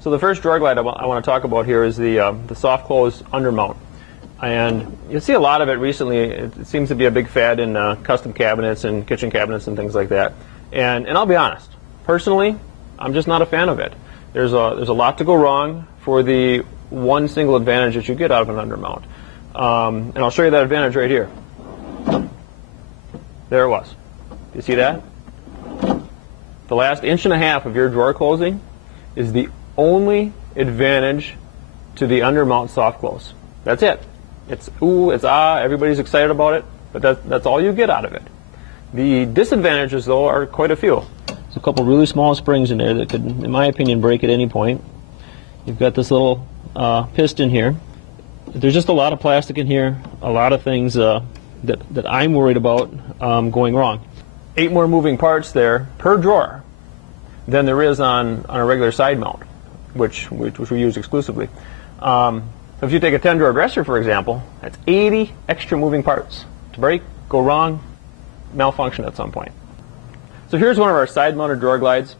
So the first drawer glide I want to talk about here is the soft close undermount. And you see a lot of it recently. It seems to be a big fad in custom cabinets and kitchen cabinets and things like that. And I'll be honest, personally, I'm just not a fan of it. There's a lot to go wrong for the one single advantage that you get out of an undermount. And I'll show you that advantage right here. There it was. You see that? The last inch and a half of your drawer closing is the only advantage to the undermount soft close. That's it. It's ooh, it's ah, everybody's excited about it, but that's all you get out of it. The disadvantages, though, are quite a few. There's a couple really small springs in there that could, in my opinion, break at any point. You've got this little piston here. There's just a lot of plastic in here, a lot of things that I'm worried about going wrong. 8 more moving parts there per drawer than there is on a regular side mount, which we use exclusively. So if you take a 10-drawer dresser, for example, that's 80 extra moving parts to break, go wrong, malfunction at some point. So here's one of our side-mounted drawer glides.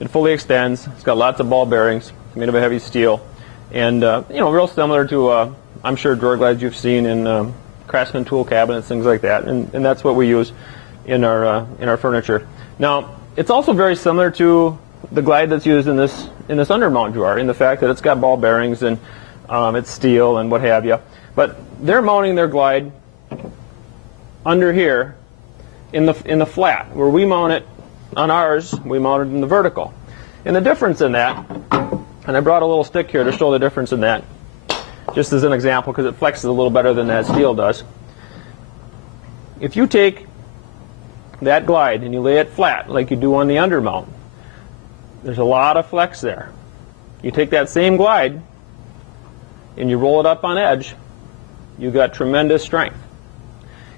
It fully extends. It's got lots of ball bearings. It's made of a heavy steel, and real similar to I'm sure drawer glides you've seen in Craftsman tool cabinets, things like that, and that's what we use in our furniture. Now, it's also very similar to the glide that's used in this undermount drawer, in the fact that it's got ball bearings and it's steel and what have you. But they're mounting their glide under here in the flat. Where we mount it on ours, we mount it in the vertical. And the difference in that, and I brought a little stick here to show the difference in that, just as an example, because it flexes a little better than that steel does. If you take that glide and you lay it flat like you do on the undermount, there's a lot of flex there. You take that same glide and you roll it up on edge, you got tremendous strength.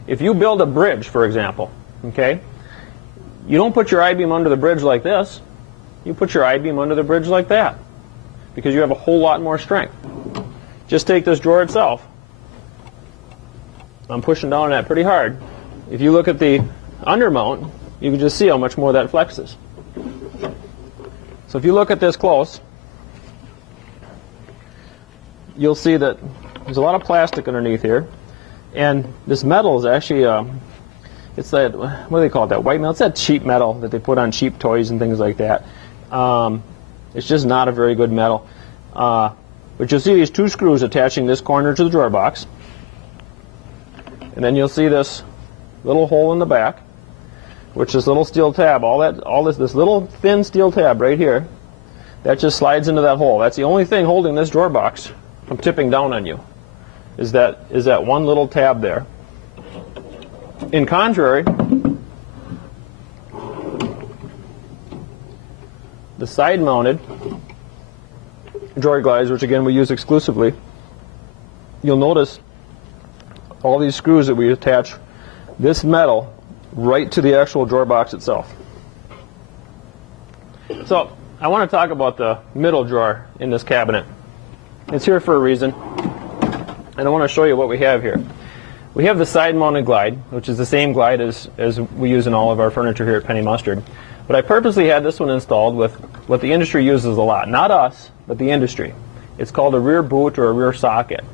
If you build a bridge, for example, okay, you don't put your I-beam under the bridge like this. You put your I-beam under the bridge like that, because you have a whole lot more strength. Just take this drawer itself. I'm pushing down on that pretty hard. If you look at the undermount, you can just see how much more that flexes. So if you look at this close, you'll see that there's a lot of plastic underneath here, and this metal is actually it's that, what do they call it, that white metal? It's that cheap metal that they put on cheap toys and things like that. It's just not a very good metal. But you'll see these 2 screws attaching this corner to the drawer box, and then you'll see this little hole in the back, which is this little steel tab. This little thin steel tab right here, that just slides into that hole. That's the only thing holding this drawer box from tipping down on you, is that one little tab there. In contrary, the side-mounted drawer glides, which again we use exclusively, you'll notice all these screws that we attach this metal right to the actual drawer box itself. So I want to talk about the middle drawer in this cabinet. It's here for a reason, and I want to show you what we have here. We have the side-mounted glide, which is the same glide as we use in all of our furniture here at Penny Mustard. But I purposely had this one installed with what the industry uses a lot. Not us, but the industry. It's called a rear boot or a rear socket.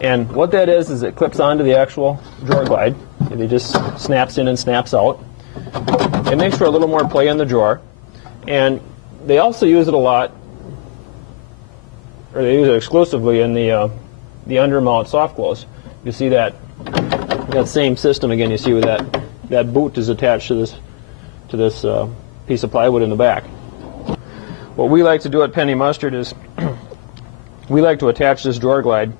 And what that is it clips onto the actual drawer glide. It just snaps in and snaps out. It makes for a little more play in the drawer. And they also use it a lot, or they use it exclusively in the undermount soft close. You see that same system again. You see where that boot is attached to this piece of plywood in the back. What we like to do at Penny Mustard is we like to attach this drawer glide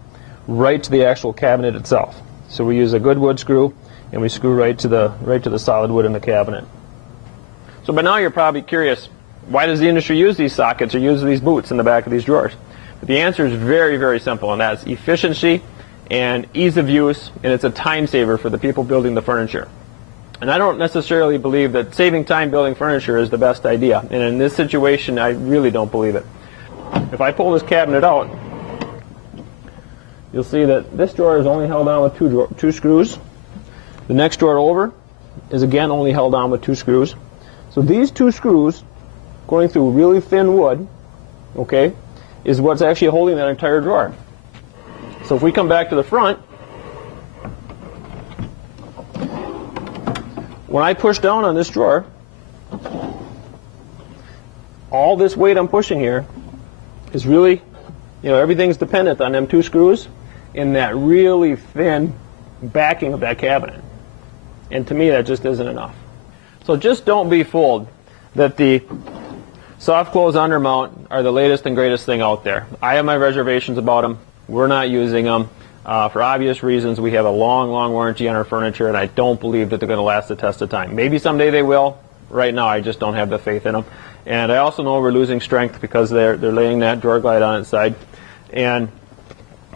right to the actual cabinet itself. So we use a good wood screw, and we screw right to the solid wood in the cabinet. So by now you're probably curious, why does the industry use these sockets or use these boots in the back of these drawers? But the answer is very, very simple, and that's efficiency and ease of use, and it's a time saver for the people building the furniture. And I don't necessarily believe that saving time building furniture is the best idea. And in this situation, I really don't believe it. If I pull this cabinet out, you'll see that this drawer is only held on with two screws. The next drawer over is again only held on with 2 screws. So these 2 screws, going through really thin wood, okay, is what's actually holding that entire drawer. So if we come back to the front, when I push down on this drawer, all this weight I'm pushing here is really, everything's dependent on them 2 screws and that really thin backing of that cabinet. And to me, that just isn't enough. So just don't be fooled that the soft close undermount are the latest and greatest thing out there. I have my reservations about them. We're not using them. For obvious reasons, we have a long, long warranty on our furniture, and I don't believe that they're going to last the test of time. Maybe someday they will. Right now, I just don't have the faith in them. And I also know we're losing strength because they're laying that drawer glide on its side. And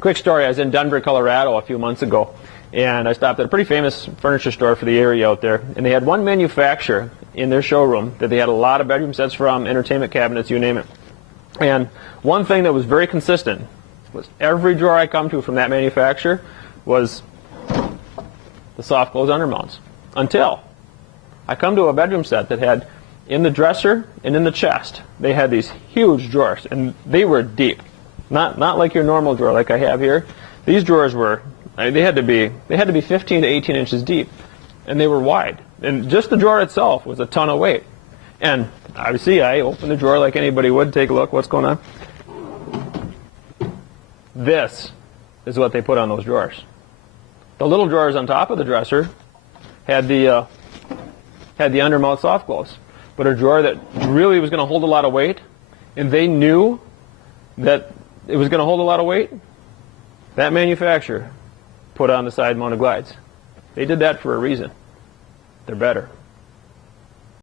quick story, I was in Denver, Colorado a few months ago, and I stopped at a pretty famous furniture store for the area out there, and they had one manufacturer in their showroom that they had a lot of bedroom sets from, entertainment cabinets, you name it. And one thing that was very consistent was every drawer I come to from that manufacturer was the soft close undermounts. Until I come to a bedroom set that had, in the dresser and in the chest, they had these huge drawers, and they were deep. Not like your normal drawer like I have here. These drawers were, they had to be 15 to 18 inches deep, and they were wide. And just the drawer itself was a ton of weight. And obviously, I opened the drawer like anybody would, take a look, what's going on. This is what they put on those drawers. The little drawers on top of the dresser had the undermount soft close, but a drawer that really was going to hold a lot of weight, and they knew that it was going to hold a lot of weight. That manufacturer put on the side mounted glides. They did that for a reason. They're better.